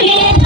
Yeah.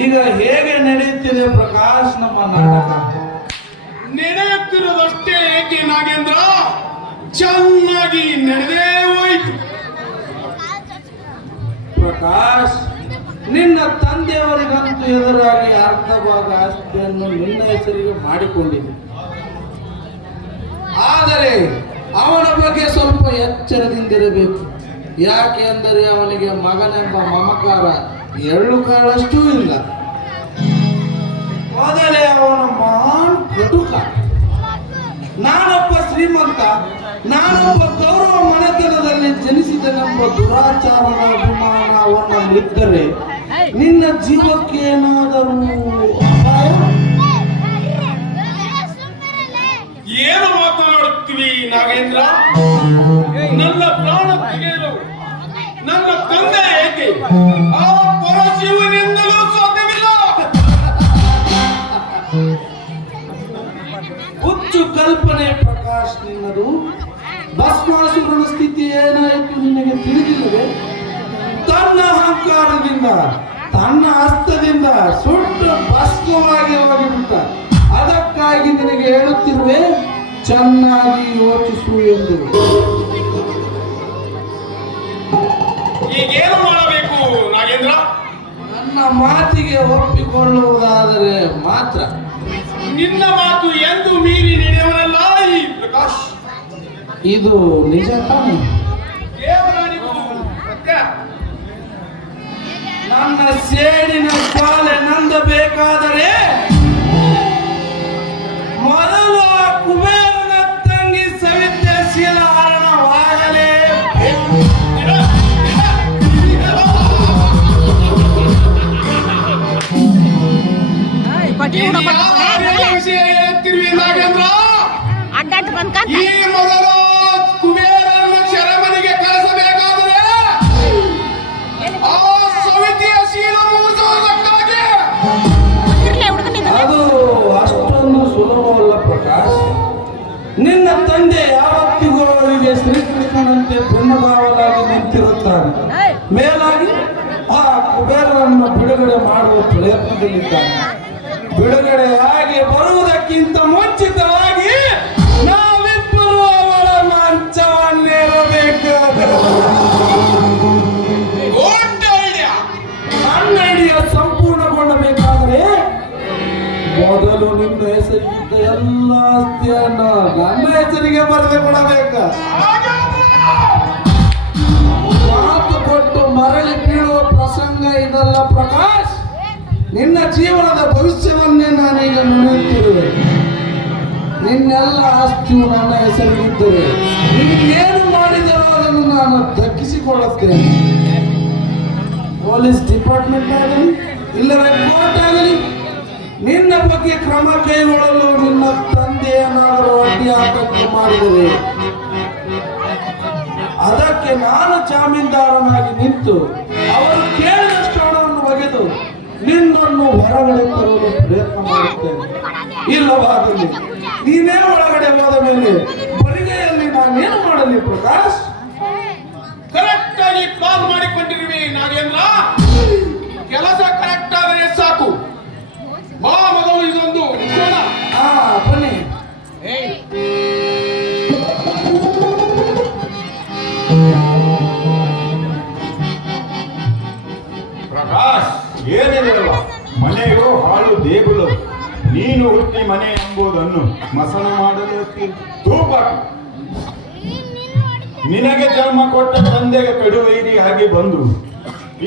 ಈಗ ಹೇಗೆ ನಡೆಯುತ್ತಿದೆ ಪ್ರಕಾಶ್ ನಮ್ಮ ನಾಟಕ? ನಡೆಯುತ್ತಿರುವುದಷ್ಟೇ ಏಕೆ ನಾಗೇಂದ್ರ, ಚೆನ್ನಾಗಿ ನಡೆದೇ ಹೋಯಿತು. ಪ್ರಕಾಶ್, ನಿನ್ನ ತಂದೆಯವರಿಗಂತೂ ಎದುರಾಗಿ ಅರ್ಧ ಭಾಗ ಆಸ್ತಿಯನ್ನು ನಿನ್ನ ಹೆಸರಿಗೆ ಮಾಡಿಕೊಂಡಿದೆ. ಆದರೆ ಅವನ ಬಗ್ಗೆ ಸ್ವಲ್ಪ ಎಚ್ಚರದಿಂದಿರಬೇಕು. ಯಾಕೆ ಅಂದರೆ ಅವನಿಗೆ ಮಗನೆಂಬ ಮಮಕಾರ ಎಳ್ಳು ಕಾಳಷ್ಟೂ ಇಲ್ಲ. ಮೊದಲೇ ಅವನ ಮಹಾನ್ ಕಟುಕ. ನಾನೊಬ್ಬ ಶ್ರೀಮಂತ, ನಾನೊಬ್ಬ ಗೌರವ ಮನೆತನದಲ್ಲಿ ಜನಿಸಿದನೆಂಬ ದುರಾಚಾರದ ಅಭಿಮಾನ ಅವನಲ್ಲಿದ್ದರೆ ನಿನ್ನ ಜೀವಕ್ಕೆ ಏನಾದರೂ ಅಪಾಯ? ಏನು ಮಾತನಾಡುತ್ತೀವಿ ನಾಗೇಂದ್ರ? ನನ್ನ ಪ್ರಾಣ ತೆಗೆಯಲು ನನ್ನ ತಂದೆ ಏಕೆ? ಆ ಪರಶಿವನಿಂದಲೂ ಸಾಧ್ಯವಿಲ್ಲ. ಹುಚ್ಚು ಕಲ್ಪನೆ ಪ್ರಕಾಶ್ ನಿನ್ನದು. ಭಸ್ಮಾಸುರನ ಸ್ಥಿತಿ ಏನಾಯಿತು ನಿನಗೆ ತಿಳಿದಿಲ್ಲವೇ? ತನ್ನ ಅಹಂಕಾರದಿಂದ, ತನ್ನ ಹಸ್ತದಿಂದ ಸುಟ್ಟು ಭಸ್ಮವಾಗಿ ಹೋಗಿಬಿಟ್ಟ. ಅದಕ್ಕಾಗಿ ನಿನಗೆ ಹೇಳುತ್ತಿರುವೆ, ಚೆನ್ನಾಗಿ ಯೋಚಿಸು ಎಂದು. ಈಗೇನು ಮಾಡಬೇಕು ನಾಗೇಂದ್ರ? ನನ್ನ ಮಾತಿಗೆ ಒಪ್ಪಿಕೊಳ್ಳುವುದಾದರೆ ಮಾತ್ರ. ನಿನ್ನ ಮಾತು ಎಂದು ಮೀರಿ ನಡೆಯವನಲ್ಲ ಈ ಪ್ರಕಾಶ್. ಇದು ನಿಜ ತಾನೆ? ದೇವರಾಣಿಗೂ ಸತ್ಯ. ನನ್ನ ಸೇಡಿನ ಕಾಲೆ ನಂದಬೇಕಾದರೆ ಮೊದಲು ಆ ಕುಬೇರನ ತಂಗಿ ಸವಿತ್ಯಶೀಲ ಹರಣವಾಗಲೇಬೇಕು. ವಿಷಯ ಹೇಳ್ತಿರ್ವಿ ನಾಗೇಂದ್ರ. ಅಡ್ಡಾಟ ಬಂದ್ಕ ಈ ಮೊದಲು ಕುಬೇರನ್ನು ಶರಮನಿಗೆ ಕಳಿಸಬೇಕಾದರೆ ಆ ಸವಿತಿಯ ಶೀಲ ಮುಗಿಸುವುದಕ್ಕಾಗಿ ಅದು ಅಷ್ಟೊಂದು ಸುಲಭವಲ್ಲ ಪ್ರಕಾಶ್. ನಿನ್ನ ತಂದೆ ಯಾವತ್ತಿಗೂ ಅವರಿಗೆ ಶ್ರೀಕೃಷ್ಣನಂತೆ ಬೆನ್ನುಗಾವಲಾಗಿ ನಿಂತಿರುತ್ತಾನೆ. ಮೇಲಾಗಿ ಆ ಕುಬೇರನನ್ನು ಬಿಡುಗಡೆ ಮಾಡುವ ಪ್ರಯತ್ನದಲ್ಲಿದ್ದಾನೆ. ಬಿಡುಗಡೆಯಾಗಿ ಬರುವುದಕ್ಕಿಂತ ಮುಂಚಿತವಾಗಿ ನಾವಿಬ್ಬರು ಅವಳ ಮಂಚವನ್ನೇರಬೇಕು. ನನ್ನ ಐಡಿಯಾ ಸಂಪೂರ್ಣಗೊಳ್ಳಬೇಕಾದರೆ ಮೊದಲು ನಿನ್ನ ಹೆಸರಿಗಿದ್ದ ಎಲ್ಲ ಆಸ್ತಿಯನ್ನು ನನ್ನ ಹೆಸರಿಗೆ ಬರೆದು ಕೊಡಬೇಕು. ಮಾತು ಕೊಟ್ಟು ಮರಳಿ ಬೀಳುವ ಪ್ರಸಂಗ ಇದಲ್ಲ ಪ್ರಕಾಶ್. ನಿನ್ನ ಜೀವನದ ಭವಿಷ್ಯವನ್ನೇ ನಾನೀಗ ನುಡಿಯುತ್ತಿರುವೆ. ನಿನ್ನೆಲ್ಲ ಆಸ್ತಿಯು ನನ್ನ ಹೆಸರಿಗಿದ್ದರೆ ನೀನೇನು ಮಾಡಿದರೂ ಅದನ್ನು ನಾನು ದಕ್ಕಿಸಿಕೊಳ್ಳುತ್ತೇನೆ. ಪೊಲೀಸ್ ಡಿಪಾರ್ಟ್ಮೆಂಟ್ ಆಗಲಿ, ಇಲ್ಲವೇ ಕೋರ್ಟ್ ಆಗಲಿ, ನಿನ್ನ ಬಗ್ಗೆ ಕ್ರಮ ಕೈಗೊಳ್ಳಲು ನಿನ್ನ ತಂದೆ ಏನಾದರೂ ಅಡ್ಡಿ ಆತಂಕ ಮಾಡಿದರೆ ಅದಕ್ಕೆ ನಾನು ಜಾಮೀನ್ದಾರನಾಗಿ ನಿಂತು ಅವರು ಕೇಳಿದಷ್ಟು ಹಣವನ್ನು ಒಗೆದು ನಿನ್ನನ್ನು ಹೊರಗಡೆ ತರಲು ಪ್ರಯತ್ನ ಮಾಡುತ್ತೇನೆ. ಇಲ್ಲವಾದಲ್ಲಿ ನೀನೇ ಒಳಗಡೆ ಹೋದ ಮೇಲೆ ಬರಿಗೆಯಲ್ಲಿ ನಾನೇನು ಮಾಡಲಿ ಪ್ರಕಾಶ್? ಕರೆಕ್ಟ್ ಆಗಿ ಪ್ಲಾನ್ ಮಾಡಿಕೊಂಡಿರುವೆ ನಾಗೇಂದ್ರ. ಕೆಲಸ ಕರೆಕ್ಟ್ ಆದರೆ ಸಾಕು. ಬಾ ಮೊದಲು ಇದೊಂದು ಮುಗಿಸೋಣ. ಬನ್ನಿ. ಪ್ರಕಾಶ್, ಏನಿದೆಯಲ್ಲ, ಮನೆಯು ಹಾಳು ದೇಗುಲು. ನೀನು ಹುಟ್ಟಿ ಮನೆ ಎಂಬುದನ್ನು ಮಸನ ಮಾಡಲು ತೂಪ. ನಿನಗೆ ಜನ್ಮ ಕೊಟ್ಟ ತಂದೆಗೆ ಕಡುವೈರಿ ಆಗಿ ಬಂದು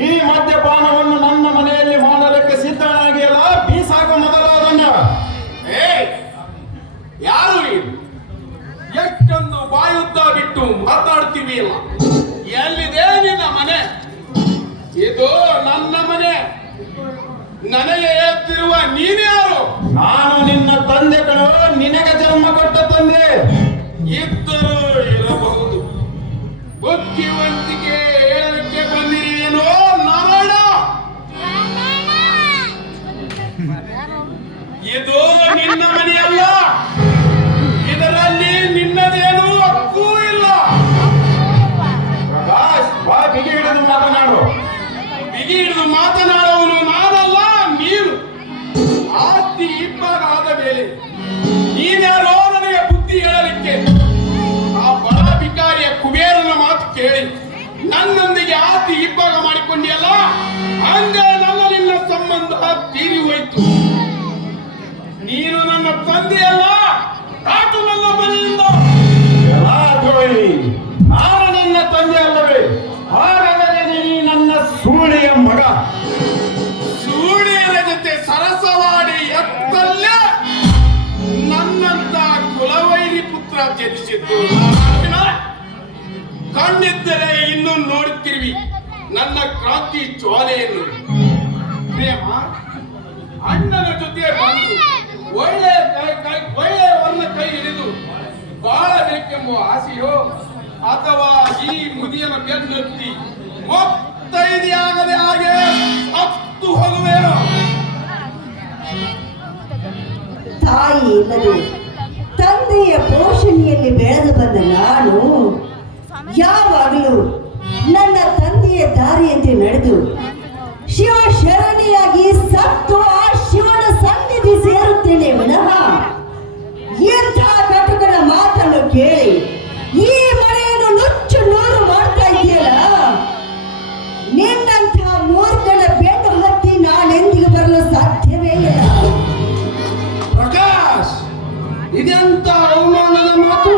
ಈ ಮದ್ಯಪಾನವನ್ನು ನನ್ನ ಮನೆಯಲ್ಲಿ ಮಾಡಲಿಕ್ಕೆ ಸಿದ್ಧನಾಗಿಯಲ್ಲ, ಬೀಸಾಕ ಮೊದಲಾದನ್ನ. ಯಾರು ಇದು? ಎಷ್ಟೊಂದು ಬಾಯುದ್ದ ಬಿಟ್ಟು ಮಾತಾಡ್ತೀವಿ ಇಲ್ಲ. ಎಲ್ಲಿದೆ ನಿನ್ನ ಮನೆ? ಇದು ನನ್ನ ಮನೆ. ನನಗೆ ಹೇಳ್ತಿರುವ ನೀನ್ಯಾರು? ನಾನು ನಿನ್ನ ತಂದೆ ಕಣೋ, ನಿನಗೆ ಜನ್ಮ ಕೊಟ್ಟ ತಂದೆ. ಇದ್ದರೂ ಇರಬಹುದು. ಬುದ್ಧಿವಂತಿಕೆ ಹೇಳಲಿಕ್ಕೆ ಬಂದಿರಿಯೇನೋ ನಾರಾಯಣ? ಇದು ನಿನ್ನ ಮನೆಯಲ್ಲ. ಇದರಲ್ಲಿ ನಿನ್ನದೇನು ಹಕ್ಕೂ ಇಲ್ಲ. ಪ್ರಕಾಶ್, ಬಾ ಬಿಗಿ ಹಿಡಿದು ಮಾತನಾಡು. ಬಿಗಿ ಹಿಡಿದು ಮಾತನಾಡುವನು ನಾನಲ್ಲ, ಹಂಗೆ ನನ್ನ ನಿನ್ನ ಸಂಬಂಧ ತೀರಿ ಹೋಯ್ತು. ನೀನು ನನ್ನ ತಂದೆಯಲ್ಲ, ಕಾಟು ನನ್ನ ಮನೆಯಿಂದ. ಎಲ್ಲ ದ್ರೋಹಿ, ನಾನು ನಿನ್ನ ತಂದೆ ಅಲ್ಲವೇ? ಹಾಗಾದರೆ ನೀ ನನ್ನ ಸೂಳೆಯ ಮಗ. ಸೂಳಿಯರ ಜೊತೆ ಸರಸವಾಡಿ ಎತ್ತಲ್ಲೇ ನನ್ನಂತ ಕುಲವೈರಿ ಪುತ್ರ ಜನಿಸಿದ್ದು. ಕಣ್ಣಿದ್ದರೆ ಇನ್ನೂ ನೋಡುತ್ತಿರುವಿ ನನ್ನ ಕ್ರಾಂತಿ ಜ್ವಾಲೆಯನ್ನು. ಪ್ರೇಮ ಅಣ್ಣನ ಜೊತೆ ಬಂದು ಒಳ್ಳೆಯವರನ್ನ ಕೈ ಹಿಡಿದು ಬಾಳಬೇಕೆಂಬ ಆಸೆಯೋ, ಅಥವಾ ಈ ಮುದಿಯನ ಬೆನ್ನತ್ತಿ ಮೊತ್ತೈದೆಯಾಗದೆ ಹಾಗೆ ಸತ್ತು ಹೋಗುವೆಯೋ? ತಾಯಿ ಇಲ್ಲದೆ ತಂದೆಯ ಪೋಷಣೆಯಲ್ಲಿ ಬೆಳೆದು ಬಂದ ನಾನು ಯಾವಾಗಲೂ ನನ್ನ ತಂದೆಯ ದಾರಿಯಂತೆ ನಡೆದು ಶಿವ ಶರಣಿಯಾಗಿ ಸತ್ತು ಆ ಶಿವನ ಸನ್ನಿಧಿ ಸೇರುತ್ತೇನೆ ವಿನಃ ಎಂಥ ಕಟುಕನ ಮಾತನ್ನು ಕೇಳಿ ಈ ಮನೆಯನ್ನು ನುಚ್ಚು ನೂರು ಮಾಡ್ತಾ ಇದೆಯಲ್ಲ, ನಿನ್ನಂಥ ಮೂರ್ಖನ ಬೆನ್ನು ಹತ್ತಿ ನಾನೆಂದಿಗೂ ಬರಲು ಸಾಧ್ಯವೇ ಇಲ್ಲ. ಪ್ರಕಾಶ್, ಇದೆಂತ ಅವಮಾನದ ಮಾತು?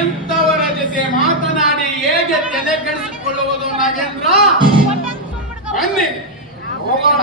ಎಂತವರ ಜೊತೆ ಮಾತನಾಡಿ ಹೇಗೆ ತಲೆ ಕೆಡಿಸಿಕೊಳ್ಳುವುದು ನಾಗೇಂದ್ರ? ಬನ್ನಿ ಹೋಗೋಣ.